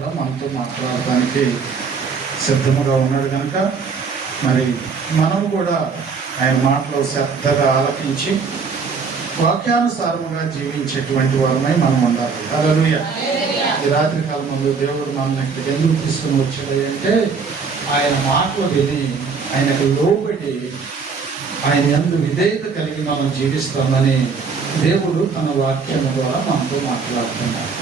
మనతో మాట్లాడటానికి సిద్ధముగా ఉన్నాడు కనుక మరి మనం కూడా ఆయన మాటలు శ్రద్ధగా ఆలకించి వాక్యానుసారముగా జీవించేటువంటి వారమై మనం ఉండాలి. హల్లెలూయా. ఈ రాత్రి కాలం ముందు దేవుడు మనల్ని ఇక్కడికి ఎందుకు తీసుకుని వచ్చాడు అంటే ఆయన మాటలు విని ఆయనకు లోబడి ఆయన యందు విధేయత కలిగి మనం జీవిస్తామని దేవుడు తన వాక్యం ద్వారా మనతో మాట్లాడుతున్నాడు.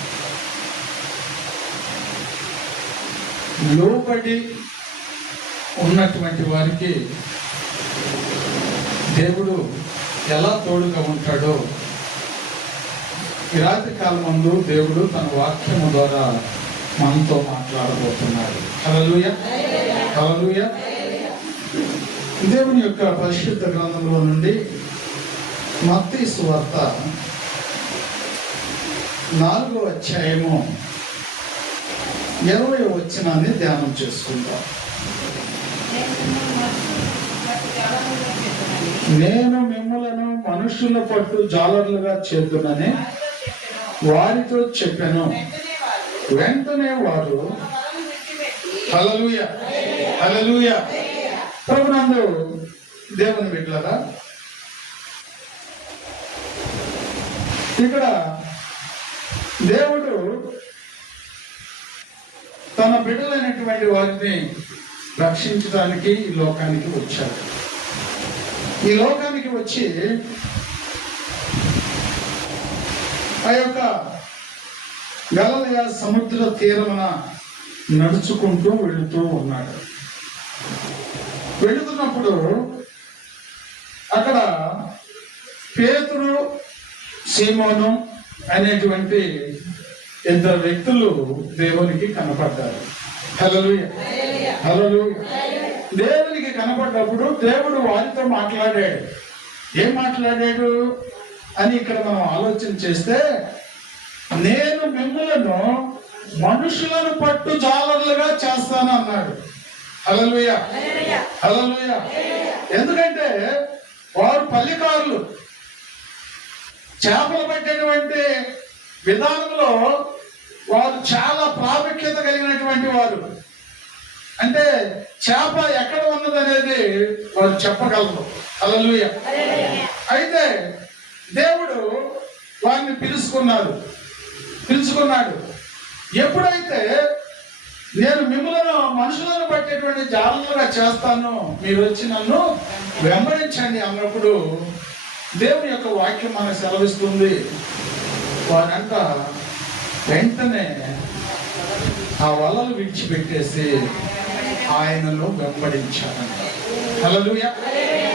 లోబడి ఉన్నటువంటి వారికి దేవుడు ఎలా తోడుగా ఉంటాడో ఈ రాత్రి కాలం ముందు దేవుడు తన వాక్యము ద్వారా మనతో మాట్లాడబోతున్నాడు. హల్లెలూయా, హల్లెలూయా. దేవుని యొక్క పరిశుద్ధ గ్రంథంలో నుండి మత్తయి సువార్త 4వ అధ్యాయము 20వ వచనాన్ని ధ్యానం చేసుకుంటాం. నేను మిమ్మలను మనుషుల పట్టు జాలర్లుగా చేద్దునని వారితో చెప్పాను. వెంటనే వారు హల్లెలూయా, హల్లెలూయా. ప్రభునందు దేవుని బిడ్డలారా, ఇక్కడ దేవుడు తన బిడ్డలైనటువంటి వారిని రక్షించడానికి ఈ లోకానికి వచ్చాడు. ఈ లోకానికి వచ్చి ఆ యొక్క గలిలయ సముద్ర తీరమున నడుచుకుంటూ వెళుతూ ఉన్నాడు. వెళుతున్నప్పుడు అక్కడ పేతురు, సీమోను అనేటువంటి ఇద్దరు వ్యక్తులు దేవునికి కనపడ్డారు. హల్లెలూయా, హల్లెలూయా. దేవునికి కనపడ్డప్పుడు దేవుడు వారితో మాట్లాడాడు. ఏం మాట్లాడాడు అని ఇక్కడ మనం ఆలోచన చేస్తే, నేను మిమ్మలను మనుషులను పట్టు జాలర్లుగా చేస్తాను అన్నాడు. హల్లెలూయా, హల్లెలూయా. ఎందుకంటే వారు పల్లికారులు. చేపలు పట్టేటువంటి విధానంలో వారు చాలా ప్రాముఖ్యత కలిగినటువంటి వారు. అంటే చేప ఎక్కడ ఉన్నది అనేది వారు చెప్పగలరు. హల్లెలూయా. అయితే దేవుడు వారిని పిలుచుకున్నాడు. ఎప్పుడైతే నేను మిమ్మల్ని మనుషులను పట్టేటువంటి జాలర్లుగా చేస్తాను, మీరు వచ్చి నన్ను వెంబడించండి అన్నప్పుడు దేవుని యొక్క వాక్యం మనకు సెలవిస్తుంది. వారంట వెంటనే ఆ వలలు విడిచిపెట్టేసి ఆయనను వెంబడించారంట. హల్లెలూయా,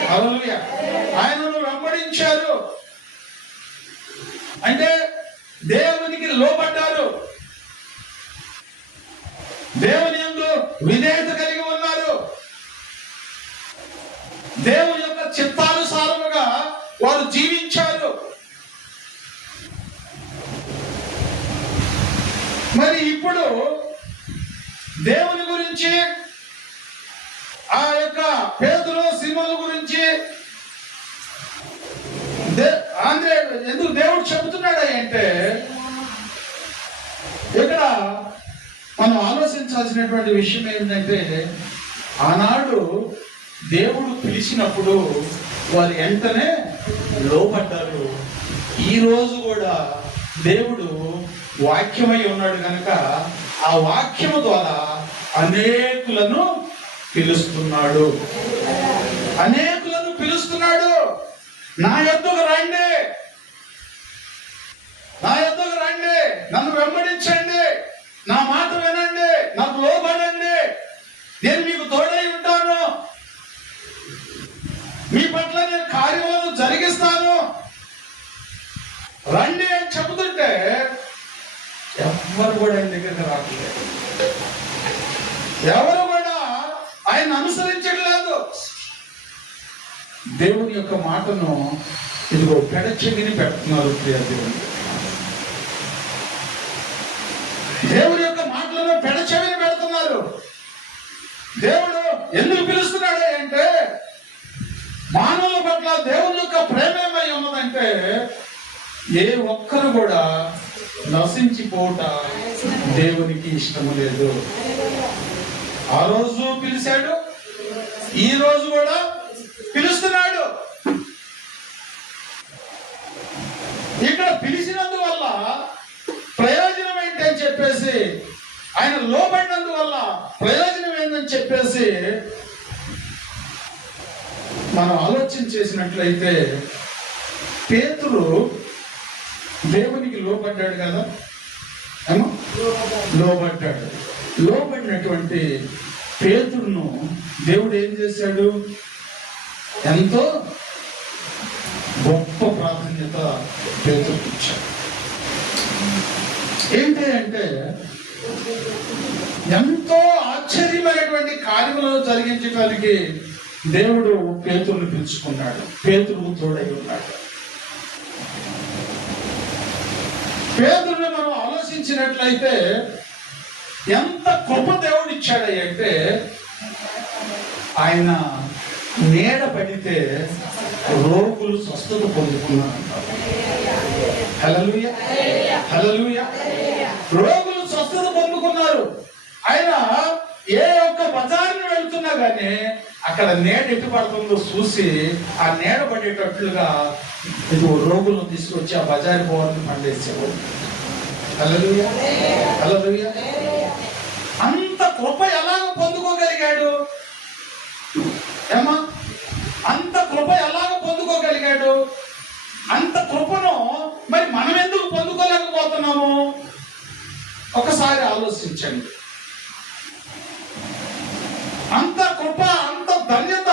హల్లెలూయా. ఆయనను వెంబడించారు అంటే దేవునికి లోబడ్డారు, దేవుని యందు విధేయత కలిగి ఉన్నారు. దేవుని యొక్క చిత్తానుసారముగా వారు జీవించారు. మరి ఇప్పుడు దేవుని గురించి, ఆ యొక్క పేతురు, సీమోను గురించి ఎందుకు దేవుడు చెబుతున్నాడు అంటే, ఇక్కడ మనం ఆలోచించాల్సినటువంటి విషయం ఏంటంటే, ఆనాడు దేవుడు పిలిచినప్పుడు వారు వెంటనే లోపడ్డారు. ఈ రోజు కూడా దేవుడు వాక్యమై ఉన్నాడు కనుక ఆ వాక్యము ద్వారా అనేకులను పిలుస్తున్నాడు. నా యొద్దకు రండి, నన్ను వెంబడించండి, నా మాట వినండి, నాకు లోబడండి, నేను మీకు తోడై ఉంటాను, మీ పట్ల నేను కార్యములను జరిగిస్తాను, రండి అని చెబుతుంటే ఎవరు కూడా ఆయన దగ్గరికి రావట్లేదు. ఎవరు కూడా ఆయన అనుసరించట్లేదు. దేవుని యొక్క మాటను ఇదిగో పెడచెవిని పెడుతున్నారు. ప్రియ దేవుని యొక్క మాటలను పెడచెవిని పెడుతున్నారు. దేవుడు ఎందుకు పిలుస్తున్నాడు అంటే, మానవుల పట్ల దేవుని యొక్క ప్రేమ ఏమై ఉన్నదంటే, ఏ ఒక్కరు కూడా నశించిపోట దేవునికి ఇష్టము లేదు. ఆ రోజు పిలిచాడు, ఈ రోజు కూడా పిలుస్తున్నాడు. ఇక్కడ పిలిచినందువల్ల ప్రయోజనం ఏంటని చెప్పేసి, ఆయన లోబడినందువల్ల ప్రయోజనం ఏంటని చెప్పేసి మనం ఆలోచన చేసినట్లయితే, పేతురు దేవునికి లోబడ్డాడు కదా, ఏమో లోబడ్డాడు. లోబడినటువంటి పేతురును దేవుడు ఏం చేశాడు? ఎంతో గొప్ప ప్రాధాన్యత పేతురుకు ఇచ్చాడు. ఏంటి అంటే, ఎంతో ఆశ్చర్యమైనటువంటి కార్యములను జరిగించడానికి దేవుడు పేతురును పిలుచుకున్నాడు. పేతురుకు తోడై ఉన్నాడు. పేతురుని మనం ఆలోచించినట్లయితే ఎంత గొప్ప దేవుడు ఇచ్చాడు అంటే, ఆయన నీడ పడితే రోగులు స్వస్థత పొందుకున్నారంటారు. హల్లెలూయా, హల్లెలూయా. రోగులు స్వస్థత పొందుకున్నారు. ఆయన ఏ ఒక్క బజారుని వెళ్తున్నా కానీ అక్కడ నీడ ఎటు పడుతుందో చూసి ఆ నీడ పడేటట్లుగా ఇది రోగులను తీసుకొచ్చి ఆ బజారు బోర్ని పండేసేవాడు. హల్లెలూయా, హల్లెలూయా. అంత కృప ఎలాగ పొందుకోగలిగాడు? ఏమా, అంత కృప ఎలాగ పొందుకోగలిగాడు? అంత కృపను మరి మనం ఎందుకు పొందుకోలేకపోతున్నాము? ఒకసారి ఆలోచించండి. అంత కృప, అంత ధన్యత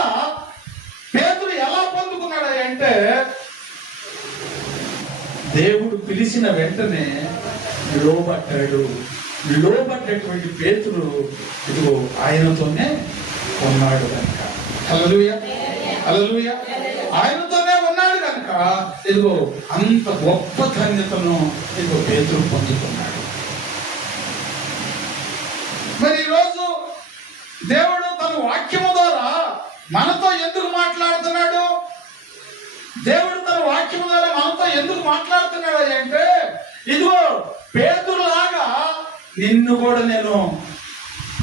పేతురు ఎలా పొందుకున్నాడు అంటే, దేవుడు పిలిచిన వెంటనే లోబడ్డాడు. లోబడ్డటువంటి పేతురు ఇదిగో ఆయనతోనే ఉన్నాడు కనుక, హల్లెలూయా, హల్లెలూయా. ఆయనతోనే ఉన్నాడు కనుక ఇదిగో అంత గొప్ప ధన్యతను ఇదిగో పేతురు పొందుకున్నాడు. మరి ఈరోజు దేవుడు తన వాక్యము ద్వారా మనతో ఎందుకు మాట్లాడుతున్నాడు? దేవుడు తన వాక్యము ద్వారా మనతో ఎందుకు మాట్లాడుతున్నాడు అంటే, ఇదిగో పేతురులాగా నిన్ను కూడా నేను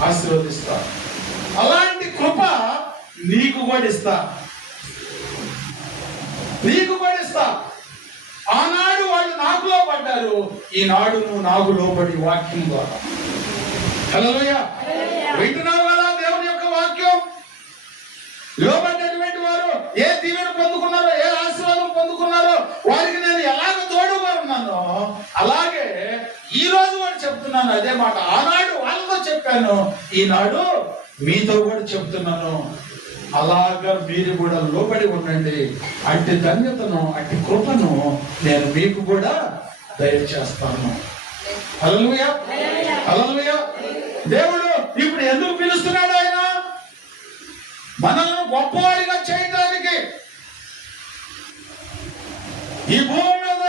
ఆశీర్వదిస్తా, అలాంటి కృప నీకు కూడా ఇస్తా, నీకు కూడా ఇస్తా. ఆనాడు వాళ్ళు నాకు లోబడ్డారు, ఈనాడు నువ్వు నాకు లోబడి వాక్యం ద్వారా. హల్లెలూయా. వింటున్నావు కదా దేవుని యొక్క వాక్యం? లోబడ్డటువంటి వారు ఏ దీవెన పొందుకున్నారో, ఏ ఆశీర్వాదం పొందుకున్నారో వారికి నేను ఎలాగ తోడుగా ఉన్నానో అలాగే ఈ రోజు కూడా చెప్తున్నాను అదే మాట. ఆనాడు వాళ్ళతో చెప్పాను, ఈనాడు మీతో కూడా చెప్తున్నాను. అలాగా మీరు కూడా లోబడి ఉండండి. అట్టి ధన్యతను, అట్టి కృపను నేను మీకు కూడా దయచేస్తాను. హల్లెలూయా, హల్లెలూయా. దేవుడు ఇప్పుడు ఎందుకు పిలుస్తున్నాడు? ఆయన మనల్ని గొప్పవాడిగా చేయడానికి, ఈ భూమి మీద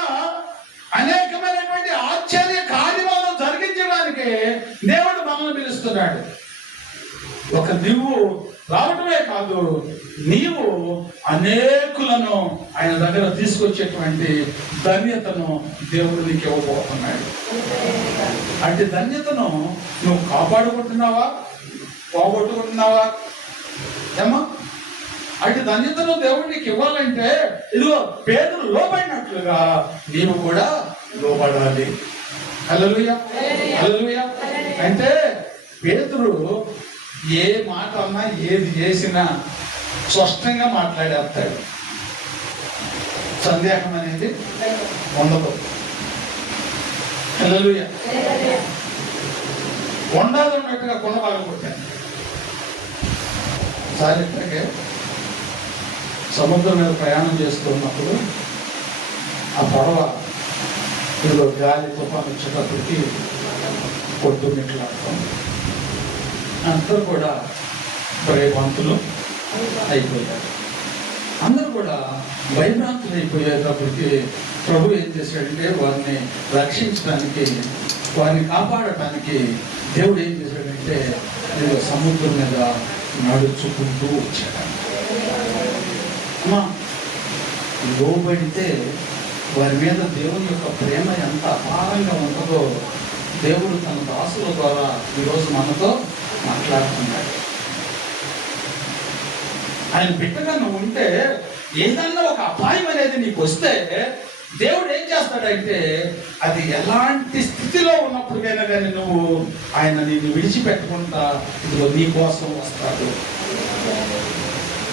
అనేకమైనటువంటి ఆశ్చర్య కార్యములను జరిగించడానికి దేవుడు మనల్ని పిలుస్తున్నాడు. ఒక నువ్వు రావటమే కాదు, నీవు అనేకులను ఆయన దగ్గర తీసుకొచ్చేటువంటి ధన్యతను దేవుడు నీకు ఇవ్వబోతున్నాడు. అంటే ధన్యతను నువ్వు కాపాడుకుంటున్నావా, పోగొట్టుకుంటున్నావా? ఏమా, అటు ధన్యతను దేవుడు నీకు ఇవ్వాలంటే ఇదిగో పేతురు లోబడినట్లుగా నీవు కూడా లోబడాలి. హల్లెలూయా, హల్లెలూయా. అంటే పేతురు ఏ మాట అన్నా, ఏది చేసినా స్పష్టంగా మాట్లాడేస్తాడు. సందేహం అనేది ఉండదు. హల్లెలూయా. ఉండాలి ఉన్నట్టుగా కొనబాగొట్టాను. సార్ ఇట్లాగే సముద్రం మీద ప్రయాణం చేస్తున్నప్పుడు ఆ పడవ ఇదిగో గాలి తుఫాను వచ్చేటప్పటికి కొట్టుమిట్లాడతాం. అందరూ కూడా భయభ్రాంతులు అయిపోయారు. అందరూ కూడా భయభ్రాంతులు అయిపోయేటప్పటికి ప్రభు ఏం చేశాడంటే వారిని రక్షించడానికి, వారిని కాపాడటానికి దేవుడు ఏం చేశాడంటే సముద్రం మీద నడుచుకుంటూ వచ్చాడు. అమ్మా, లోబడితే వారి మీద దేవుని యొక్క ప్రేమ ఎంత అపారంగా ఉంటుందో దేవుడు తన దాసుల ద్వారా ఈరోజు మనతో మాట్లాడుతున్నాడు. ఆయన బిడ్డగా నువ్వు ఉంటే ఏదన్నా ఒక అపాయం అనేది నీకు వస్తే దేవుడు ఏం చేస్తాడంటే అది ఎలాంటి స్థితిలో ఉన్నప్పటికైనా కానీ నువ్వు ఆయన నిన్ను విడిచిపెట్టకుండా ఇదిగో నీ కోసం వస్తాడు.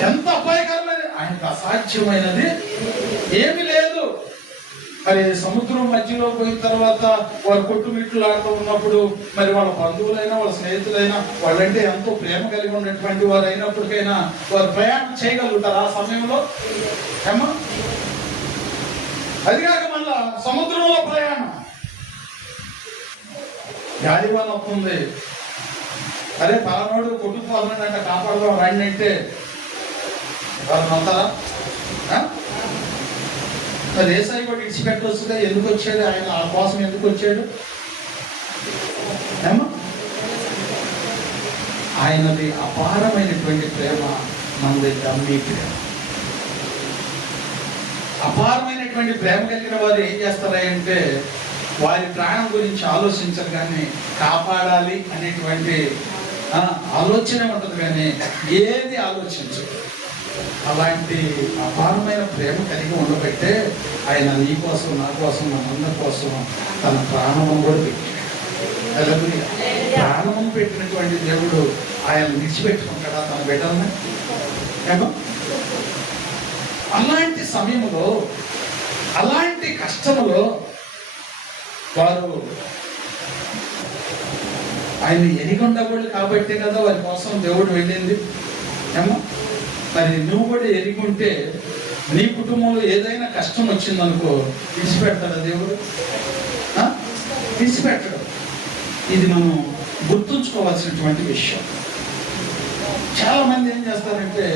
ఎంత అపాయకరమైన, ఆయనకు అసాధ్యమైనది ఏమి లేదు. మరి సముద్రం మధ్యలో పోయిన తర్వాత వారు కొట్టుమిట్లు ఆడుతూ ఉన్నప్పుడు మరి వాళ్ళ బంధువులైనా వాళ్ళ స్నేహితులైనా వాళ్ళంటే ఎంతో ప్రేమ కలిగి ఉన్నటువంటి వారు అయినప్పటికైనా వారు ప్రయాణం చేయగలుగుతారు ఆ సమయంలో ఏమో. అది కాక మళ్ళా సముద్రంలో ప్రయాణం గాలివాన వస్తుంది, అరే పలానోడు కొట్టుకుపోతున్నాడంట కాపాడదాం రండి అంటే వారు నమ్ముతారా? మరి ఏసాయి కూడా విడిచిపెట్టవచ్చుగా, ఎందుకు వచ్చాడు ఆయన? ఆ కోసం ఎందుకు వచ్చాడు? ఏమో ఆయనది అపారమైనటువంటి ప్రేమ, మనది డమ్మీ ప్రేమ. అపారమైనటువంటి ప్రేమ కలిగిన వారు ఏం చేస్తారంటే వారి ప్రాణం గురించి ఆలోచించరు, కానీ కాపాడాలి అనేటువంటి ఆలోచన ఉంటుంది, కానీ ఏది ఆలోచించరు. అలాంటి అపారమైన ప్రేమ కలిగి ఉండబట్టే ఆయన నీ కోసం, నా కోసం, మనందరి కోసం తన ప్రాణమును కూడా పెట్టాడు. ప్రాణమును పెట్టినటువంటి దేవుడు ఆయన విడిచిపెట్టుకుంటాడా తన బిడ్డలను? ఏమో అలాంటి సమయంలో, అలాంటి కష్టములో వారు ఆయన ఎరిగొండవాళ్ళు కాబట్టే కదా వారి కోసం దేవుడు వెళ్ళింది. ఏమో మరి నువ్వు కూడా ఎరిగుంటే నీ కుటుంబంలో ఏదైనా కష్టం వచ్చిందనుకో విడిచిపెడతాడా దేవుడు? విడిచిపెట్టడు. ఇది మనం గుర్తుంచుకోవాల్సినటువంటి విషయం. చాలా మంది ఏం చేస్తారంటే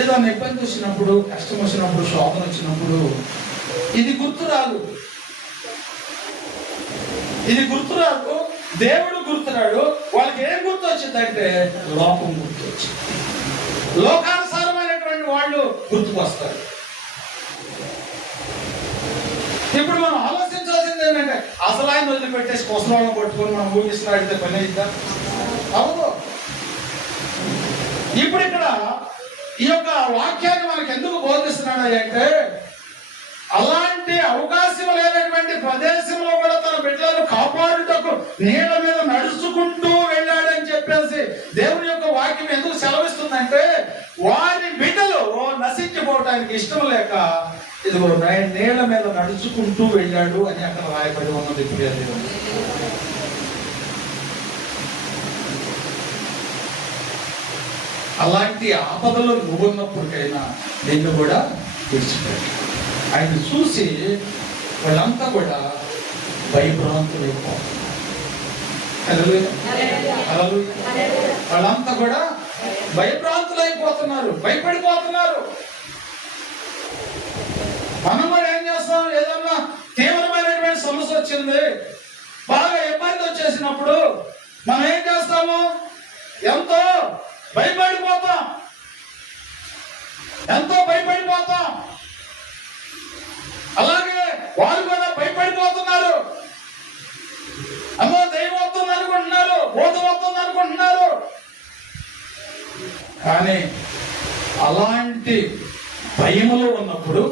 ఏదైనా ఇబ్బంది వచ్చినప్పుడు, కష్టం వచ్చినప్పుడు, శోధన వచ్చినప్పుడు ఇది గుర్తురాదు, ఇది గుర్తురాదు, దేవుడు గుర్తురాడు. వాళ్ళకి ఏం గుర్తు వచ్చిందంటే లోకం గుర్తు వచ్చింది. లోకానుసారమైనటువంటి వాళ్ళు గుర్తుకొస్తారు. ఇప్పుడు మనం ఆలోచించాల్సింది ఏంటంటే అసలు ఆయన వదిలిపెట్టేసి కొసలను పట్టుకొని మనం ఊగిస్తున్నాడితే పని అయిద్దా? అవును. ఇప్పుడు ఇక్కడ ఈ యొక్క వాక్యాన్ని మనకు ఎందుకు బోధిస్తున్నాడు అంటే అలాంటి అవకాశం లేనటువంటి ప్రదేశంలో కూడా తన బిడ్డలను కాపాడుటకు నీళ్ళ మీద నడుచుకుంటూ వెళ్ళాడని చెప్పేసి దేవుని యొక్క వాక్యం ఎందుకు సెలవిస్తుందంటే వారి బిడ్డలు నశించిపోవటానికి ఇష్టం లేక ఇదిగో నీళ్ళ మీద నడుచుకుంటూ వెళ్ళాడు అని అక్కడ రాయబడి ఉన్నది. అలాంటి ఆపదలో నువ్వున్నప్పటికైనా నిన్ను కూడా విడిచిపెట్టాడు. ఆయన చూసి వాళ్ళంతా కూడా భయభ్రాంతులైపోతున్నారు. వాళ్ళంతా కూడా భయభ్రాంతులైపోతున్నారు, భయపడిపోతున్నారు. మనం కూడా ఏం చేస్తాం? ఏదన్నా తీవ్రమైనటువంటి సమస్య వచ్చింది, బాగా ఇబ్బంది వచ్చేసినప్పుడు మనం ఏం చేస్తాము? ఎంతో భయపడిపోతాం, ఎంతో భయపడిపోతాం. అలాగే వారు కూడా భయపడిపోతున్నారు. అమ్మో దైవం వస్తుంది అనుకుంటున్నారు, భూతం వస్తుంది అనుకుంటున్నారు. కానీ అలాంటి భయములో ఉన్నప్పుడు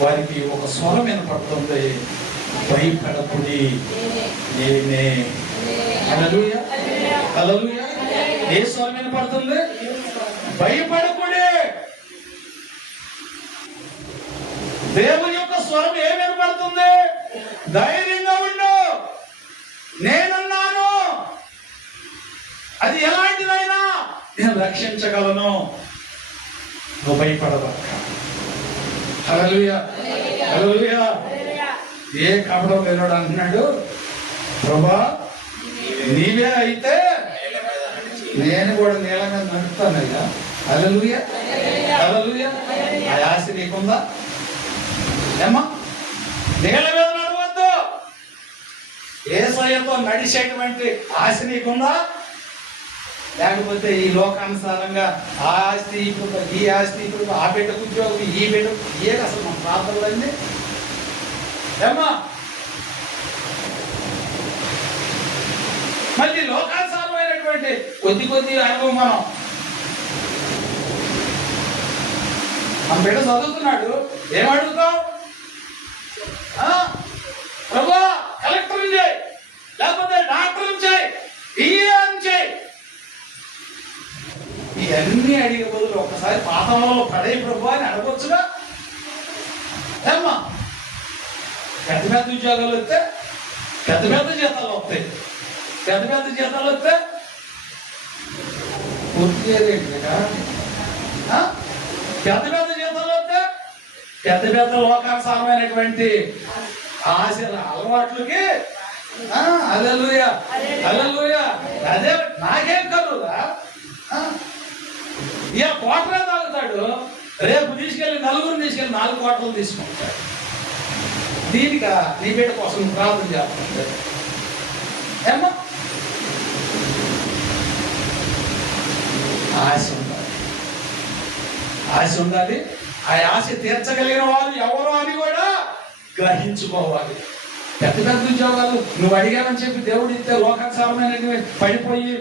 వారికి ఒక స్వరం వినపడుతుంది, భయపడకుడి నేనే. హల్లెలూయా, హల్లెలూయా. ఏ స్వరం వినపడుతుంది? భయపడకుడి. దేవుని యొక్క స్వరం ఏం వినపడుతుంది? ధైర్యంగా ఉండు, నేనున్నాను, అది ఎలాంటిదైనా నేను రక్షించగలను, నువ్వు భయపడబక్క. హల్లెలూయా, హల్లెలూయా. ఏ కపడం లేనోడు అంటున్నాడు, ప్రభా నీవే అయితే నేను కూడా నీళ్ళ మీద నడుపుతానయ్యా. హల్లెలూయా, హల్లెలూయా. ఆ ఆశ నీకుందా? ఏమ్మా నీళ్ళ మీద నడవద్దు, యేసయ్యతో నడిచేటువంటి ఆశ నీకుందా? లేకపోతే ఈ లోకానుసారంగా ఆ ఆస్తి ఇప్పుడు, ఈ ఆస్తి ఇప్పుడు, ఆ బిడ్డకు ఉద్యోగం, ఈ బిడ్డ, ఏ అసలు మన ప్రార్థనలన్నీ ఏమ్మా మళ్ళీ లోకానుసారమైనటువంటి కొద్ది అనుభవం మన బిడ్డ చదువుతున్నాడు, ఏమడుగుతావు? ప్రభా కలెక్టర్ చేయి, లేకపోతే డాక్టర్ చేయి, అని చేయి. ఇవన్నీ అడిగే బదులు ఒకసారి పాతంలో పడే ప్రభు అని అడగొచ్చుగా. ఏమ్మా పెద్ద పెద్ద ఉద్యోగాలు వస్తే పెద్ద పెద్ద జీతాలు వస్తాయి, పెద్ద పెద్ద జీతాలు వస్తే పూర్తి చేయలేండి. పెద్ద పెద్ద జీతాలు వస్తే పెద్ద పెద్ద లోకానుసారమైనటువంటి ఆశల అలవాట్లకి హల్లెలూయా హల్లెలూయా. అదే నాకేం కలుగుదా? ఇక కోటరే తాగుతాడు, రేపు తీసుకెళ్ళి నలుగురిని తీసుకెళ్ళి 4 కోటలు తీసుకుంటాడు. దీనికా నీ బిడ్డ కోసం ప్రార్థన చేస్తుంది. ఏమో ఆశ ఉండాలి, ఆశ ఉండాలి. ఆ ఆశ తీర్చగలిగిన వారు ఎవరు అని కూడా గ్రహించుకోవాలి. పెద్ద పెద్ద ఉద్యోగాలు నువ్వు అడిగానని చెప్పి దేవుడు ఇస్తే లోకానుసారమైన పడిపోయి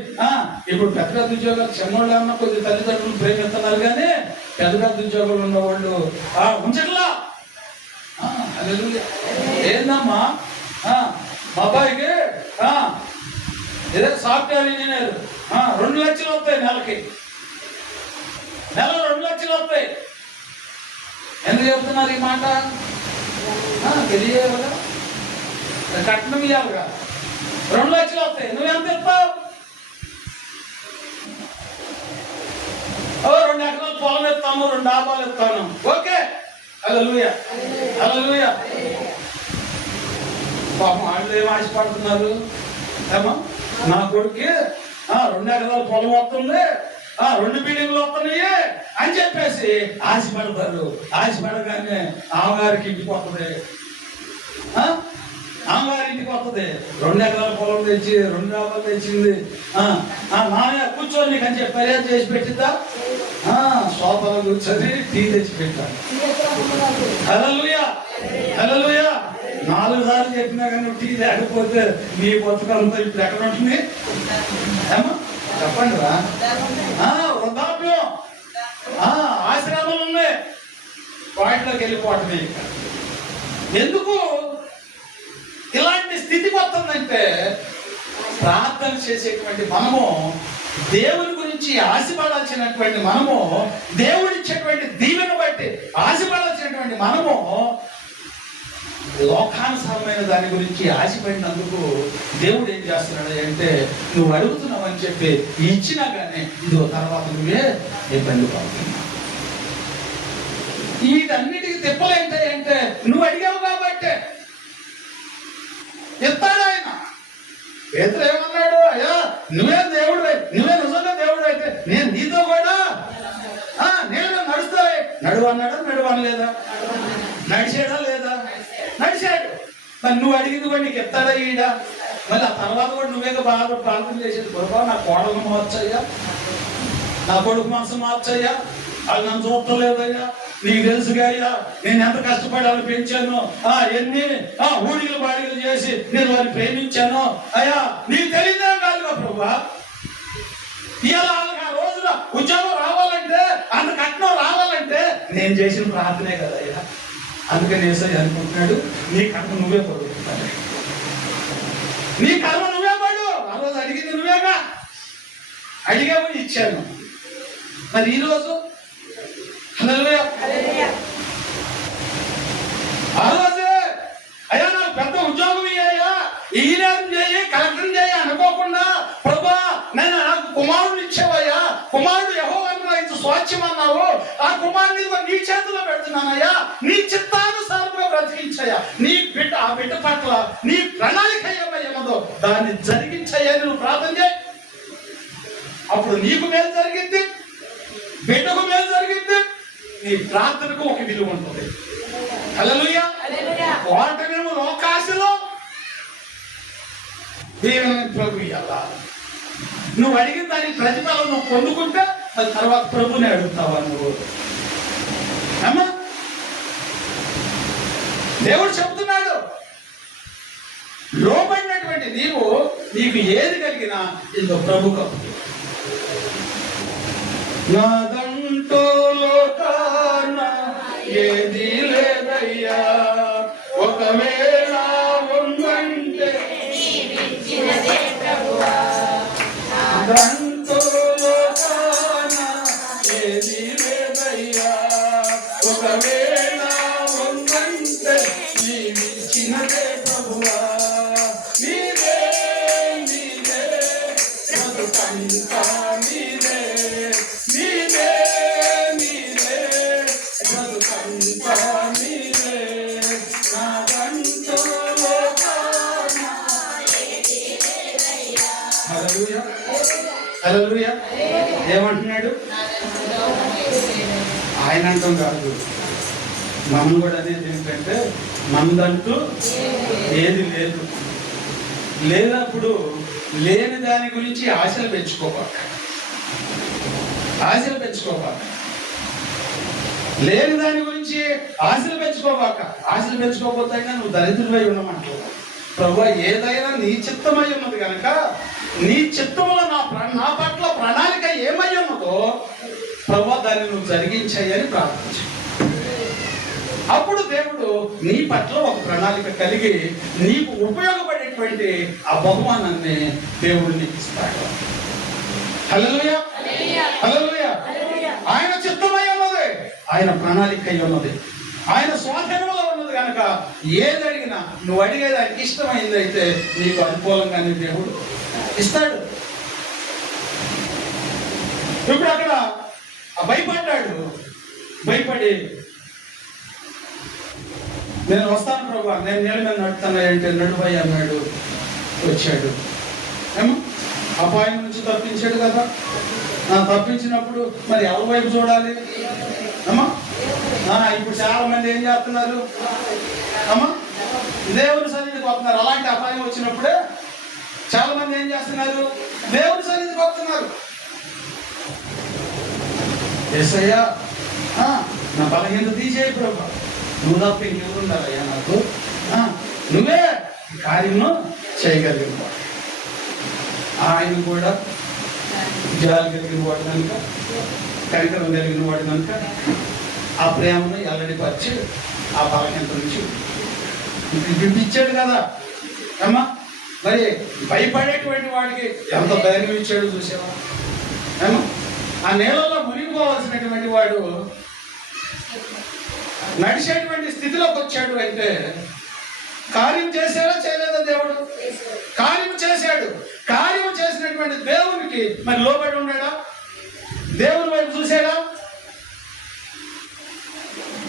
ఇప్పుడు పెద్ద పెద్ద ఉద్యోగాలు చిన్నోళ్ళు అన్న కొద్ది తల్లిదండ్రులు ప్రేమిస్తున్నారు, కానీ పెద్ద పెద్ద ఉద్యోగాలు ఉన్నవాళ్ళు ఉంచట్లా. ఏందమ్మా మా అబ్బాయికి సాఫ్ట్వేర్ ఇంజనీర్ 2 లక్షలు వస్తాయి నెలకి, నెల 2 లక్షలు వస్తాయి. ఎందుకు చెప్తున్నారు ఈ మాట? తెలియదు కదా, కట్నం ఇవ్వాలిగా. 2 లక్షలు వస్తాయి, నువ్వెంత ఇస్తావు? 2 ఎకరాలు పొలం ఇస్తాను, 2 డాబాలు ఇస్తాను. ఓకే, హల్లెలూయా హల్లెలూయా. పాపం వాళ్ళు ఏం ఆశపడుతున్నారు? ఏమో నా కొడుక్కి 2 ఎకరాల పొలం వస్తుంది, 2 బిల్డింగ్లు వస్తున్నాయి అని చెప్పేసి ఆశపడతారు. ఆశపడగానే ఆమెగారికి ఇంటికి వస్తుంది, ఆమెగారి ఇంటికి వస్తుంది. 2 ఎకరాల పొలం తెచ్చి 2 డాబాలు తెచ్చింది. నాన్న కూర్చొని నీకు అని చెప్పి మర్యాద చేసి పెట్టిద్దా? సోఫాలో కూర్చొని టీ తెచ్చి పెట్టాను. హల్లెలూయా హల్లెలూయా. 4 సార్లు చెప్పినా కానీ టీ లేకపోతే నీ బతుకంతా ఇప్పుడు ఎక్కడ ఉంటుంది? ఏమో చెప్పండి రా. వృద్ధాప్యం, ఆశ్రమాలు ఉన్నాయి, వాటిలోకి వెళ్ళిపోవటమే. ఎందుకు ఇలాంటి స్థితికి వస్తుందంటే, ప్రార్థన చేసేటువంటి మనము, దేవుని గురించి ఆశపడాల్సినటువంటి మనము, దేవుడిచ్చేటువంటి దీవెను బట్టి ఆశపడాల్సినటువంటి మనము లోకానుసారమైన దాని గురించి ఆశపడినందుకు దేవుడు ఏం చేస్తున్నాడు అంటే, నువ్వు అడుగుతున్నావు అని చెప్పి ఇచ్చినా కానీ ఇదో తర్వాత నువ్వే ఇబ్బంది పడుతున్నావు. వీటన్నిటికీ తిప్పలేంటే నువ్వు అడిగావు కాబట్టి ఇస్తాడు ఆయన. పేతురు ఏమన్నాడు? అయ్యా నువ్వే దేవుడు, నువ్వే నిజంగా దేవుడు అయితే నేను నీతో కూడా నేను నడుస్తాయి. నడువు అన్నాడా? నడువు అనలేదా? నడిచాడా లేదా? నడిచాడు. మరి నువ్వు అడిగింది కూడా నీకు ఎత్తాడా ఈడ? మళ్ళీ ఆ తర్వాత కూడా నువ్వేగా బాగా ప్రార్థన చేసేది, ప్రభా నా కోడలు మార్చయ్యా, నా కొడుకు మనసు మార్చయ్యా, వాళ్ళు నన్ను చూస్తలేదయ్యా, నీకు తెలుసుగా అయ్యా నేను ఎంత కష్టపడి వాళ్ళు పెంచాను, ఎన్ని ఊడిలు బాడిగలు చేసి నేను వారిని ప్రేమించాను అయ్యా, నీకు తెలియదే కాదుగా ప్రభా. ఇలా ఆ రోజున ఉద్యోగం రావాలంటే, అంత కట్నం రావాలంటే నేను చేసిన ప్రార్థనే కదా అయ్యా. అందుకని ఏసయ్య అనుకుంటున్నాడు, నీ కర్మ నువ్వే పడుతున్నాడు, నీ కర్మ నువ్వే పడు. ఆ రోజు అడిగింది నువ్వేగా, అడిగావు ఇచ్చాను. మరి ఈరోజు హల్లెలూయా, ఆ రోజే అయ్యా నాకు పెద్ద ఉద్యోగం ఇయ్యా, ఈయన చేయి, కలెక్టర్ చేయి అనుకోకుండా, ప్రభా నేను నాకు కుమారుడు ఇచ్చావయ్యా, కుమారుడు యెహోవాను రైతు స్వాస్థ్యం అన్నావు, ఆ కుమారుని నీ చేతిలో పెడుతున్నానయ్యా, నీ చిత్తానుసారంగా బ్రతికించయ్యా, నీ బిడ్డ ఆ బిడ్డ పట్ల నీ ప్రణాళిక ఏమయ్యేదో దాన్ని జరిగించయ్యా నువ్వు ప్రార్థన చేయి. అప్పుడు నీకు మేలు జరిగింది, బిడ్డకు మేలు జరిగింది, నీ ప్రార్థనకు ఒక విలువ ఉంటుంది. హల్లెలూయా. వాటమేమో లోకాశలో దేవుని ప్రభు ఇయ్యాలా, నువ్వు అడిగిన దానికి ప్రతిఫలం నువ్వు పొందుకుంటే అది తర్వాత ప్రభుని అడుగుతావా నువ్వు? అమ్మా దేవుడు చెప్తున్నాడు, లోబడినటువంటి నీవు నీకు ఏది కలిగినా ఇందులో ప్రభు కప్పు. నాదంటూ లోకాన ఏది లేదయ్యా, ఒకవేళ ఉందంటే నాదంటూ లోకాన ఏది లేదయ్యా, ఒకవేళ ఉందంటే నీవిచ్చినదే ప్రభువా. నీవే నీవే బ్రతుకంతా నీవే, నీవే నీవే బ్రతుకంతా నీవే, నాదంటూ లోకాన. హల్లెలూయా హల్లెలూయా. ఏమంటున్నాడు ఆయన? అంటాం కాదు, మనం కూడా అనేది ఏంటంటే మనదంటూ ఏది లేదు. లేనప్పుడు లేని దాని గురించి ఆశలు పెంచుకోబాక, ఆశలు పెంచుకోబాక. లేని దాని గురించి ఆశలు పెంచుకోబాక. ఆశలు పెంచుకోకపోతే నువ్వు దరిద్రులై ఉండమంటావు. ప్రభు, ఏదైనా నీ చిత్తమై ఉన్నది కనుక నీ చిత్తములో నా పట్ల ప్రణాళిక ఏమై ఉన్నదో ప్రభు దాన్ని నువ్వు జరిగించాయని ప్రార్థించు. అప్పుడు దేవుడు నీ పట్ల ఒక ప్రణాళిక కలిగి నీకు ఉపయోగపడేటువంటి ఆ బహుమానాన్ని దేవుడు నీకు ఇస్తాడు. హల్లెలూయా హల్లెలూయా. ఆయన చిత్తమై ఉన్నది, ఆయన ప్రణాళిక అయి ఉన్నది, ఆయన స్వాధీనంలో ఉన్నది కనుక ఏది అడిగినా నువ్వు అడిగేది ఆయనకి ఇష్టమైంది అయితే నీకు అనుకూలంగానే దేవుడు ఇస్తాడు. ఇప్పుడు అక్కడ భయపడ్డాడు. భయపడి నేను వస్తాను ప్రభా, నేను నీళ్ళ మీద నడుతాను అంటే నడుపై అన్నాడు. వచ్చాడు. ఏమో అపాయం నుంచి తప్పించాడు కదా. తప్పించినప్పుడు మరి ఎవరి వైపు చూడాలి అమ్మా? ఇప్పుడు చాలా మంది ఏం చేస్తున్నారు అమ్మా? దేవుని సన్నిధికి వస్తున్నారు. అలాంటి అపాయం వచ్చినప్పుడే చాలా మంది ఏం చేస్తున్నారు? దేవుని సన్నిధికి వస్తున్నారు. యేసయ్యా, నా బలహీనత తీసేయి ప్రభా, నువ్వు తప్ప ఇంకెవరు ఉండాలయ్యా నాకు, నువ్వే కార్యము చేయగలిగిన. ఆయన కూడా జాలి కలిగిన వాడు కనుక, కనికరం కలిగిన వాడు కనుక ఆ ప్రేమను ఎల్లడిపరిచి ఆ బలహీనత నుంచి ఇచ్చాడు కదా అమ్మా. మరి భయపడేటువంటి వాడికి ఎంత ధైర్యం ఇచ్చాడు చూసావా ఏమో? ఆ నేలలో మునిగిపోవాల్సినటువంటి వాడు నడిచేటువంటి స్థితిలోకి వచ్చాడు అంటే కార్యం చేశాడా చేయలేదా? దేవుడు కార్యం చేశాడు. కార్యం చేసినటువంటి దేవునికి మరి లోబడి ఉన్నాడా? దేవుని వైపు చూశాడా?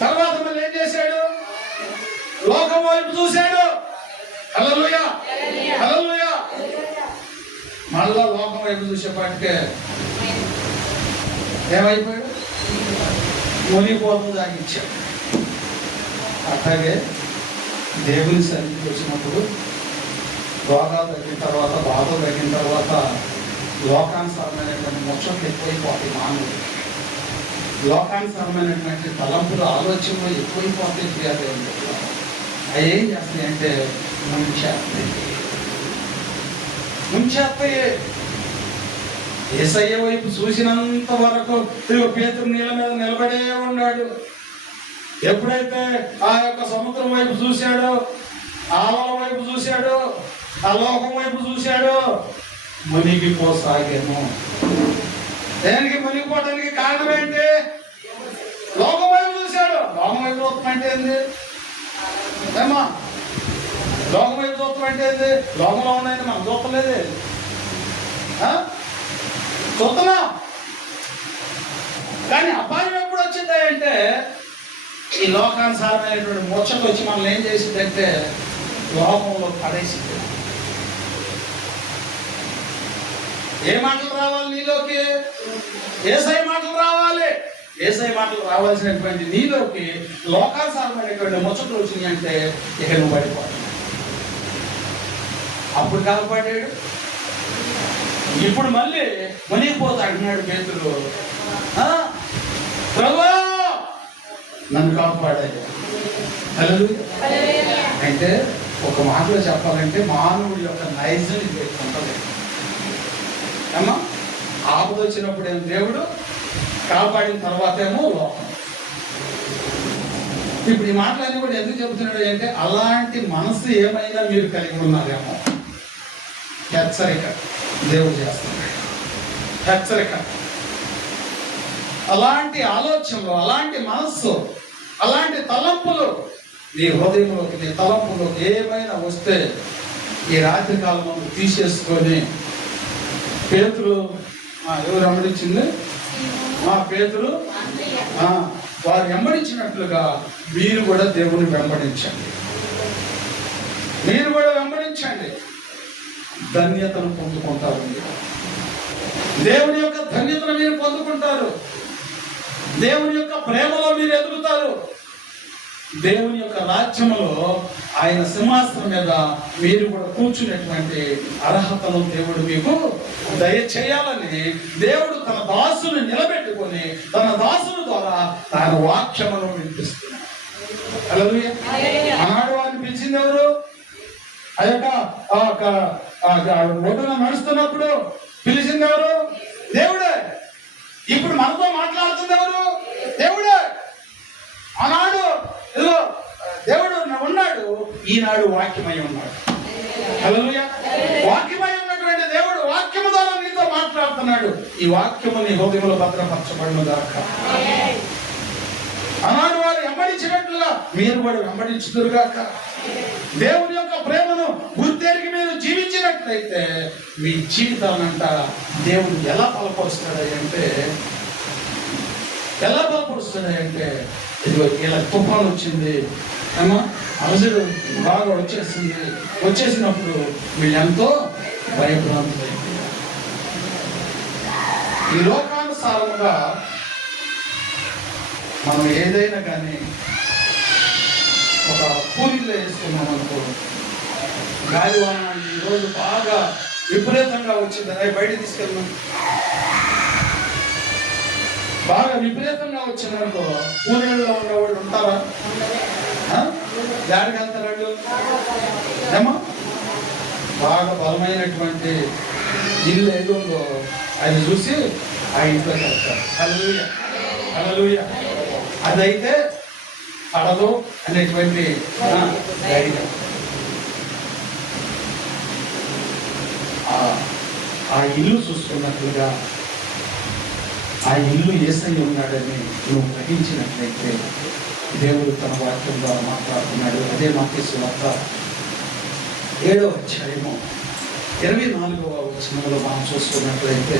తర్వాత మళ్ళీ ఏం చేశాడు? లోకం వైపు చూశాడు. హల్లెలూయా హల్లెలూయా. మళ్ళా లోకం వైపు చూసేపాటికే ఏమైపోయాడు? మునిగిపోతుంది దాగిచ్చాడు. అట్లాగే దేవుని సన్నిధికి వచ్చినప్పుడు రోగాలు తగ్గిన తర్వాత, బాధలు తగ్గిన తర్వాత లోకానుసారమైనటువంటి మోక్షం ఎక్కువైపోతాయి. మానవుడు లోకానుసారమైనటువంటి తలంపులు, ఆలోచనలు ఎక్కువైపోతాయి. క్రియాదేవుని అవి ఏం చేస్తాయి అంటే ముంచేస్తాయి. యేసయ్య వైపు చూసినంత వరకు పేతురు నీళ్ళ మీద నిలబడే ఉన్నాడు. ఎప్పుడైతే ఆ యొక్క సముద్రం వైపు చూశాడో, ఆలల వైపు చూశాడో, ఆ లోకం వైపు చూశాడో మునిగిపోసాగాను. దేనికి మునిగిపోవడానికి కారణం ఏంటి? లోకం వైపు చూశాడు. లోకం వైపు చూస్తాం అంటే ఏంది ఏమా? లోకం వైపు చూస్తాం అంటే ఏంది? లోకంలో ఉన్నాయని మనం చూస్తలేదే, చూస్తున్నాం. కానీ అపాయం ఎప్పుడు వచ్చింది అంటే ఈ లోకానుసారమైనటువంటి మోక్షకు వచ్చి మనం ఏం చేసిందంటే లోకంలో పడేసింది. ఏ మాటలు రావాలి నీలోకి? యేసయ్య మాటలు రావాలి. యేసయ్య మాటలు రావాల్సినటువంటి నీలోకి లోకానుసారమైనటువంటి ముచ్చట్లు వచ్చినాయి అంటే ఇక నువ్వు పడిపోవాలి. అప్పుడు కాపాడాడు. ఇప్పుడు మళ్ళీ మునిగిపోతా అంటున్నాడు పేతురు. ప్రభువా నన్ను కాపాడాడు. హల్లెలూయా. అయితే ఒక మాటలో చెప్పాలంటే మానవుడి యొక్క నైజం ఇది ఉంటుంది అమ్మా. ఆపద వచ్చినప్పుడు ఏమో దేవుడు, కాపాడిన తర్వాత ఏమో లోకం. ఇప్పుడు ఈ మాటలన్నీ కూడా ఎందుకు చెబుతున్నాడు అంటే అలాంటి మనసు ఏమైనా మీరు కలిగి ఉన్నారేమో హెచ్చరిక దేవుడు చేస్తున్నాడు. హెచ్చరిక. అలాంటి ఆలోచనలు, అలాంటి మనస్సు, అలాంటి తలంపులు నీ హృదయంలోకి, నీ తలంపులోకి ఏమైనా వస్తే ఈ రాత్రి కాలం తీసేసుకొని పేతురు ఎవరు వెంబడించింది? పేతురు వారు వెంబడించినట్లుగా మీరు కూడా దేవుని వెంబడించండి. మీరు కూడా వెంబడించండి. ధన్యతను పొందుకుంటారు. దేవుని యొక్క ధన్యతను మీరు పొందుకుంటారు. దేవుని యొక్క ప్రేమలో మీరు ఎదుగుతారు. దేవుని యొక్క రాజ్యములో ఆయన సింహాసనం మీద మీరు కూడా కూర్చునేటువంటి అర్హతను దేవుడు మీకు దయచేయాలని దేవుడు తన దాసుని నిలబెట్టుకొని తన దాసుని ద్వారా తన వాక్యమును వినిపిస్తున్నాడు. హల్లెలూయా. ఆనాడు వారిని పిలిచింది ఎవరు? ఆ యొక్క ఒడ్డున నడుస్తున్నప్పుడు పిలిచింది ఎవరు? దేవుడే. ఇప్పుడు మనతో మాట్లాడుతుంది ఎవరు? దేవుడే. ఆనాడు దేవుడు ఉన్నాడు, ఈనాడు వాక్యమై ఉన్నాడు. హల్లెలూయా. వాక్యమై ఉన్నటువంటి దేవుడు వాక్యము ద్వారా నీతో మాట్లాడుతున్నాడు. ఈ వాక్యము నీ హృదయంలో భద్రపరచబడిన దాకా ఆనాడు వారు వెంబడించినట్లుగా మీరు కూడా వెంబడించుదురుగాక. దేవుని యొక్క ప్రేమను గుర్తెరిగి మీరు జీవించినట్లయితే మీ జీవితాన్నంట దేవుడు ఎలా బలపరుస్తాడంటే ఇదిగో ఇలా తుఫాను వచ్చింది అమ్మా, అలజడు బాగా వచ్చేసినప్పుడు వీళ్ళెంతో భయభ్రాంతులైంది. ఈ లోకానుసారముగా మనం ఏదైనా కానీ ఒక పూరిలో వేసుకున్నాం అనుకో, గాలివాన ఈరోజు బాగా విపరీతంగా వచ్చింది, అదే బయట తీసుకెళ్ళాం, బాగా విపరీతంగా వచ్చిందనుకో పూరేళ్ళలో ఉన్నవాళ్ళు ఉంటారా? దాడికి వెళ్తారు ఏమో. బాగా బలమైనటువంటి ఇల్లు ఏదో ఉందో అది చూసి ఆ ఇంట్లోకి వెళ్తారు. హల్లెలూయా. హల్లెలూయా. అదైతే పడదు అనేటువంటి ధైర్యం. ఆ ఇల్లు చూసుకున్నట్లుగా ఆ ఇల్లు యేసయ్య ఉన్నాడని నువ్వు గ్రహించినట్లయితే దేవుడు తన వాక్యం ద్వారా మాట్లాడుతున్నాడు. అదే మత్తయి సువార్త 7వ అధ్యాయము 24వ వచనంలో మనం చూసుకున్నట్లయితే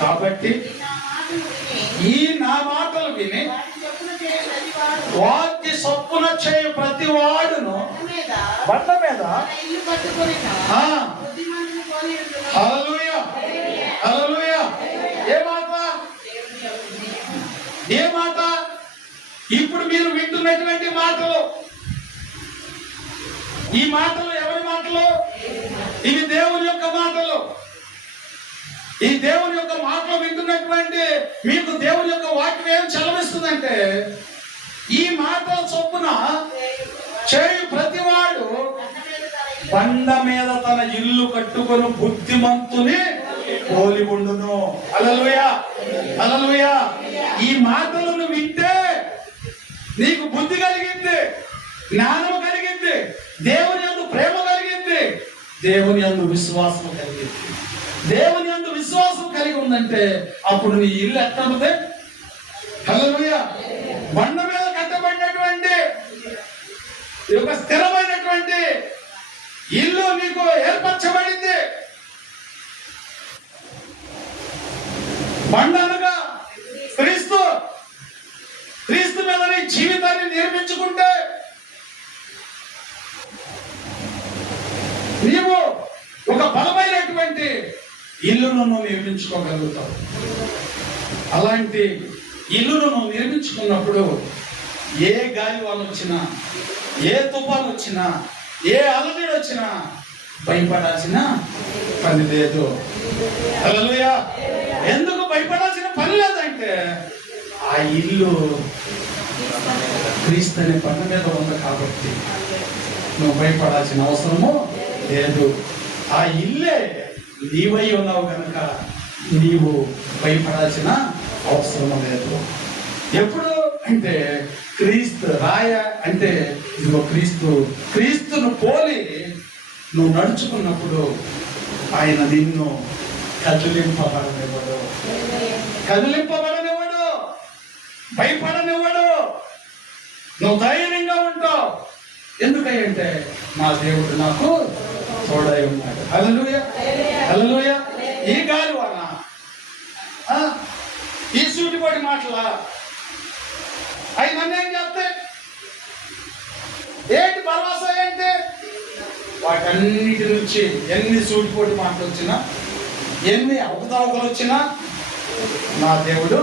కాబట్టి ఈ నా మాటలు విని వాక్య చొప్పున చేయు ప్రతి వాడును బండ మీద హల్లెలూయా. హల్లెలూయా. ఏ మాట? ఇప్పుడు మీరు వింటున్నటువంటి మాటలు, ఈ మాటలు ఎవరి మాటలు? ఇవి దేవుని యొక్క మాటలు. ఈ దేవుని యొక్క మాటలు వింటున్నటువంటి మీకు దేవుని యొక్క వాక్యం ఏం చలవిస్తుందంటే, ఈ మాటల చొప్పున చేయు ప్రతివాడు బండ మీద తన ఇల్లు కట్టుకొని బుద్ధిమంతుని పోలి ఉండును. హల్లెలూయా. హల్లెలూయా. ఈ మాటలను వింటే నీకు బుద్ధి కలిగింది, జ్ఞానము కలిగింది, దేవుని యందు ప్రేమ కలిగింది, దేవుని యందు విశ్వాసం కలిగింది. దేవుని యందు విశ్వాసం కలిగి ఉందంటే అప్పుడు నీ ఇల్లు ఎట్లుంది? హల్లెలూయా. బండ మీద కట్టబడినటువంటి ఒక స్థిరమైనటువంటి ఇల్లు నీకు ఏర్పరచబడింది. బండ అనగా క్రీస్తు. క్రీస్తు మీద నీ జీవితాన్ని నిర్మించుకుంటే నీవు ఒక బలమైనటువంటి ఇల్లును నిర్మించుకోగలుగుతావు. అలాంటి ఇల్లును నువ్వు నిర్మించుకున్నప్పుడు ఏ గాలి వాళ్ళు వచ్చినా, ఏ తుఫాను వచ్చినా, ఏ అలజడి వచ్చినా భయపడాల్సిన పని లేదు. హల్లెలూయా. ఎందుకు భయపడాల్సిన పని లేదంటే ఆ ఇల్లు క్రీస్తు అనే బండ మీద ఉంది కాబట్టి నువ్వు భయపడాల్సిన అవసరము లేదు. ఆ ఇల్లే నీవై ఉన్నావు కనుక నీవు భయపడాల్సిన అవసరం లేదు. ఎప్పుడు అంటే క్రీస్తు రాయ అంటే ఇదిగో క్రీస్తును పోలి నువ్వు నడుచుకున్నప్పుడు ఆయన నిన్ను కదిలింపబడనివ్వడు, భయపడనివ్వడు. నువ్వు ధైర్యంగా ఉంటావు. ఎందుకంటే మా దేవుడు నాకు తోడై ఉన్నాడు. హల్లెలూయా, హల్లెలూయా. ఈ గాలి వాన, ఈ సూటిపోటి మాటలా అవి నన్నేం చేస్తే ఏంటి భరోసా? ఏంటి వాటన్నిటి నుంచి ఎన్ని సూటిపోటి మాటలు వచ్చినా, ఎన్ని అవకతవకలు వచ్చినా నా దేవుడు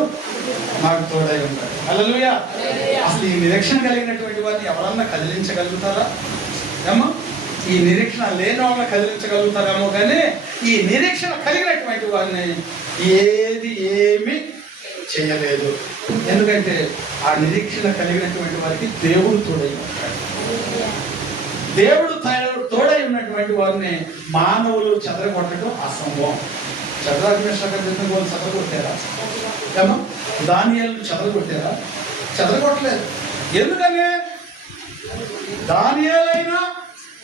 నాకు తోడై ఉన్నాడు. హల్లెలూయా. అసలు ఈ నిరీక్షణ కలిగినటువంటి వారిని ఎవరన్నా కదిలించగలుగుతారా? ఏమో ఈ నిరీక్షణ లేని వాళ్ళని కదిలించగలుగుతారేమో, కానీ ఈ నిరీక్షణ కలిగినటువంటి వారిని ఏమీ చేయలేదు. ఎందుకంటే ఆ నిరీక్షణ కలిగినటువంటి వారికి దేవుడు తోడై ఉంటాడు. దేవుడు తోడై ఉన్నటువంటి వారిని మానవులు చెదరగొట్టడం అసంభవం. చెదరగొట్టారా? ఏమో దానియేలును చెదరగొట్టారా? చెదరగొట్టలేదు. ఎందుకని దానియేలైనా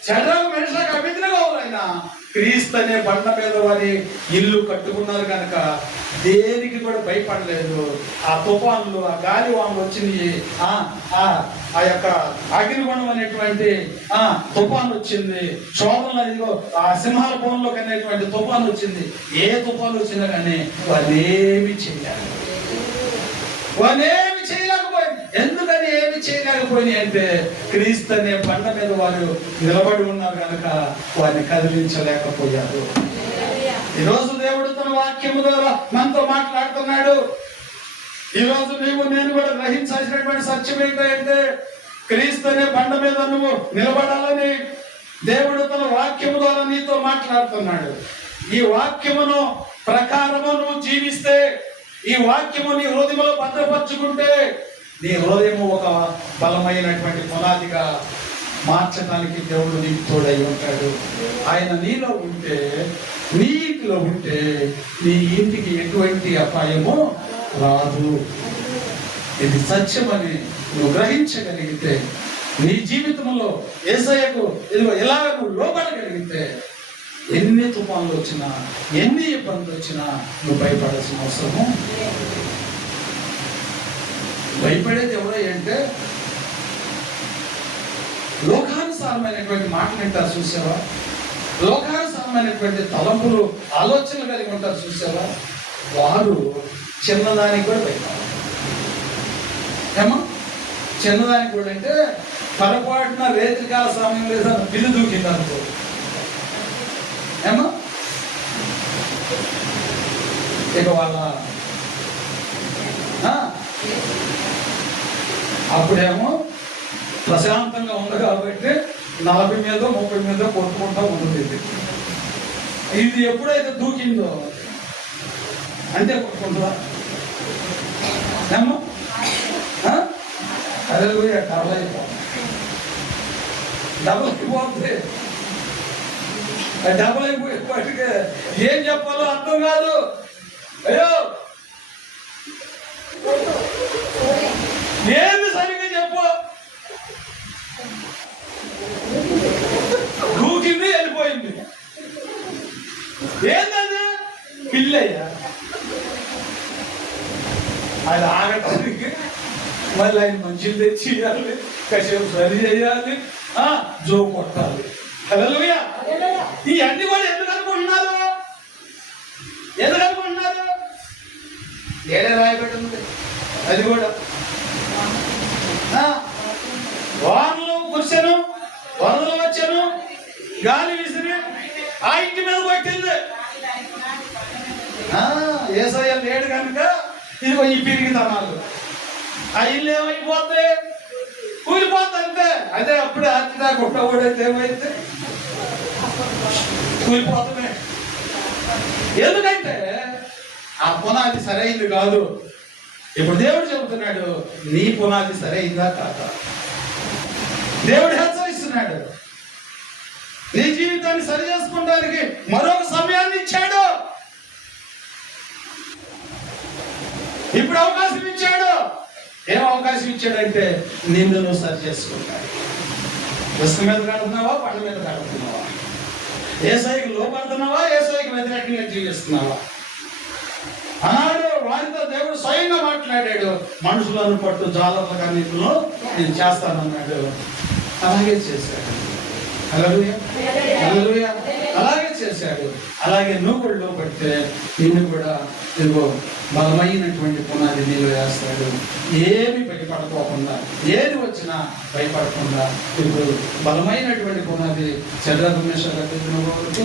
చెదరకు మనుషులకు అభిజ్ఞాలైనా క్రీస్తు అనే బండ మీద వారి ఇల్లు కట్టుకున్నారు కనుక దేనికి కూడా భయపడలేదు. ఆ తుఫాన్లు, ఆ గాలి వానలు వచ్చినాయి, ఆ యొక్క అగ్నిగుణం అనేటువంటి తుఫాన్ వచ్చింది, శోధనలు ఇదిగో ఆ సింహాల భవనంలోకి అనేటువంటి తుఫాన్ వచ్చింది. ఏ తుఫాన్ వచ్చినా కానీ వాళ్ళేమి చేయాలి, వాళ్ళేమి చేయలేకపోయింది. ఎందుకని ఏమి చేయలేకపోయింది అంటే క్రీస్తు అనే బండ మీద వారు నిలబడి ఉన్నారు కనుక వారిని కదిలించలేకపోయారు. ఈరోజు దేవుడు తన వాక్యము ద్వారా మనతో మాట్లాడుతున్నాడు. ఈరోజు నేను కూడా గ్రహించాల్సినటువంటి సత్యం ఏంటంటే క్రీస్తు అనే బండ మీద నువ్వు నిలబడాలని దేవుడు తన వాక్యము ద్వారా నీతో మాట్లాడుతున్నాడు. ఈ వాక్యమును ప్రకారము నువ్వు జీవిస్తే, ఈ వాక్యము నీ హృదయంలో భద్రపరుచుకుంటే నీ హృదయము ఒక బలమైనటువంటి పునాదిగా మార్చడానికి దేవుడు నీకు తోడై ఉంటాడు. ఆయన నీలో ఉంటే, నీటిలో ఉంటే నీ ఇంటికి ఎటువంటి అపాయము రాదు. ఇది సత్యమని నువ్వు గ్రహించగలిగితే, నీ జీవితంలో యేసయ్యకు ఎలాగ నువ్వు లోబడగలిగితే ఎన్ని తుఫాన్లు వచ్చినా, ఎన్ని ఇబ్బందులు వచ్చినా నువ్వు భయపడాల్సిన అవసరము. భయపడేది ఎవరో అంటే లోకానుసారమైనటువంటి మాటలు వింటారు చూసావా, లోకానుసారమైనటువంటి తలంపులు, ఆలోచనలు కలిగి ఉంటారు చూసావా, వారు చిన్నదానికి కూడా భయపడాలి. ఏమో చిన్నదానికి కూడా అంటే పొరపాటున రేత్రికాల సమయం లేదా బిల్లు దూకిందనుకో, ఏమో ఇక వాళ్ళ అప్పుడేమో ప్రశాంతంగా ఉంది కాబట్టి 40 మీద 30 మీద కొట్టుకుంటా ఉంటుంది. ఇది ఎప్పుడైతే దూకిందో అంతే కొట్టుకుంటుందా? ఏమో అదే డబుల్ అయిపోతుంది. డబుల్ అయిపోయేప్పటికే ఏం చెప్పాలో అర్థం కాదు. అయ్యో ఏంది సరిగ్గా చెప్పు. దూకింది, వెళ్ళిపోయింది. ఏంటది? పిల్లయ్యా. అది ఆగటానికి మళ్ళీ ఆయన మంచిలు తెచ్చి ఇవ్వాలి, కాసేపు సరి చేయాలి, జో కొట్టాలి. హల్లెలూయా. ఇవన్నీ కూడా ఎందుకు అనుకుంటున్నారు? ఏడే రాయబడి ఉంది. అది కూడా వానలు కురిసెను, వరదలు వచ్చాను, గాలి విసిరి ఆ ఇంటి మీద కొట్టింది. యేసయ్య లేడు కనుక ఇదిగో ఈ పిరిగితనాలు, ఆ ఇల్లు ఏమైపోద్ది? కూలిపోద్ది అంతే. అదే అప్పుడే అతిగా కొట్టకూడదు, ఏమైతే కూలిపోతుంది. ఎందుకంటే ఆ పునాది సరైనది కాదు. ఇప్పుడు దేవుడు చెబుతున్నాడు, నీ పునాది సరైందా కాదా? దేవుడు హెచ్చరిస్తున్నాడు, నీ జీవితాన్ని సరి చేసుకోవడానికి మరొక సమయాన్ని ఇచ్చాడు. ఇప్పుడు అవకాశం ఇచ్చాడు. ఏం అవకాశం ఇచ్చాడంటే నిన్ను నువ్వు సరి చేసుకుంటాడు. ఇసుక మీద కడుతున్నావా, పంట మీద కడుతున్నావా? యేసయ్యకి లోపడుతున్నావా, యేసయ్యకి వ్యతిరేకంగా జీవిస్తున్నావా? అన్నాడు వారితో దేవుడు స్వయంగా మాట్లాడాడు. మనుషులను పట్టు జాలర్లుగా నీకులో నేను చేస్తానన్నాడు. అలాగే చేశాడు. హల్లెలూయా, హల్లెలూయా. అలాగే చేశాడు. అలాగే నువ్వు కూడా లోపడితే నిన్ను కూడా ఇదిగో బలమైనటువంటి పునాది నీళ్ళు వేస్తాడు. ఏమి భయపడకోకుండా, ఏది వచ్చినా భయపడకుండా ఇప్పుడు బలమైనటువంటి పునాది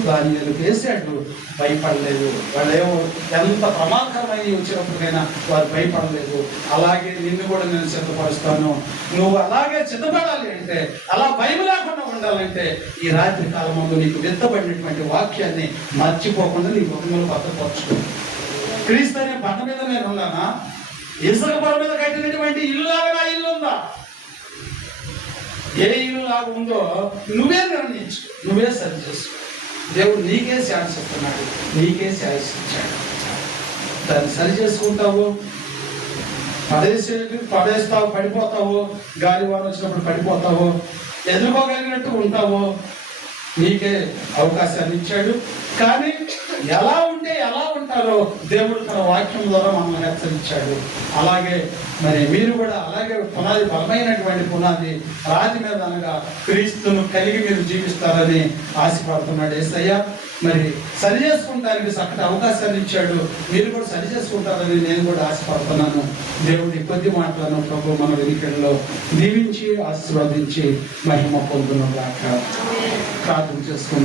దానియాలు వేసాడు. భయపడలేదు. వాళ్ళేమో ఎంత ప్రమాదకరమైన వచ్చినప్పటికైనా వారు భయపడలేదు. అలాగే నిన్ను కూడా నేను సిద్ధపరుస్తాను. నువ్వు అలాగే సిద్ధపడాలి అంటే, అలా భయం లేకుండా ఉండాలంటే ఈ రాత్రి కాలం ముందు నీకు విత్తబడినటువంటి వాక్యాన్ని మర్చిపోకుండా నీ ముఖంలో భద్రపరచుకో. క్రీస్తు అనే బండ మీద నేను ఉన్నానా? ఇసుక బండ మీద కట్టినటువంటి ఇల్లు లాగా నా ఇల్లు ఉందా? ఏ ఇల్లు లాగా ఉందో నువ్వే నిర్ణయించు, నువ్వే సరి చేసుకో. దేవుడు నీకే ఛాన్స్ ఇస్తున్నాడు, నీకే ఛాన్స్ ఇచ్చాడు. దాన్ని సరి చేసుకుంటావు, పడేస్తావు, పడిపోతావు, గాలి వాన వచ్చినప్పుడు పడిపోతావు, ఎదుర్కోగలిగినట్టు ఉంటావు. నీకే అవకాశాన్ని ఇచ్చాడు. కానీ ఎలా ఉంటే ఎలా ఉంటారో దేవుడు తన వాక్యం ద్వారా మనల్ని హెచ్చరించాడు. అలాగే మరి మీరు కూడా అలాగే పునాది, బలమైనటువంటి పునాది రాతి మీద అనగా క్రీస్తును కలిగి మీరు జీవిస్తారని ఆశపడుతున్నాడు యేసయ్య. మరి సరి చేసుకుంటానికి చక్కటి అవకాశాన్ని ఇచ్చాడు. మీరు కూడా సరి చేసుకుంటారని నేను కూడా ఆశపడుతున్నాను. దేవుడి కొద్ది మాటలను ప్రభు మన వెనుకల్లో దీవించి ఆశీర్వదించి మహిమ పొందును గాక. ప్రార్థన చేసుకుంటాం.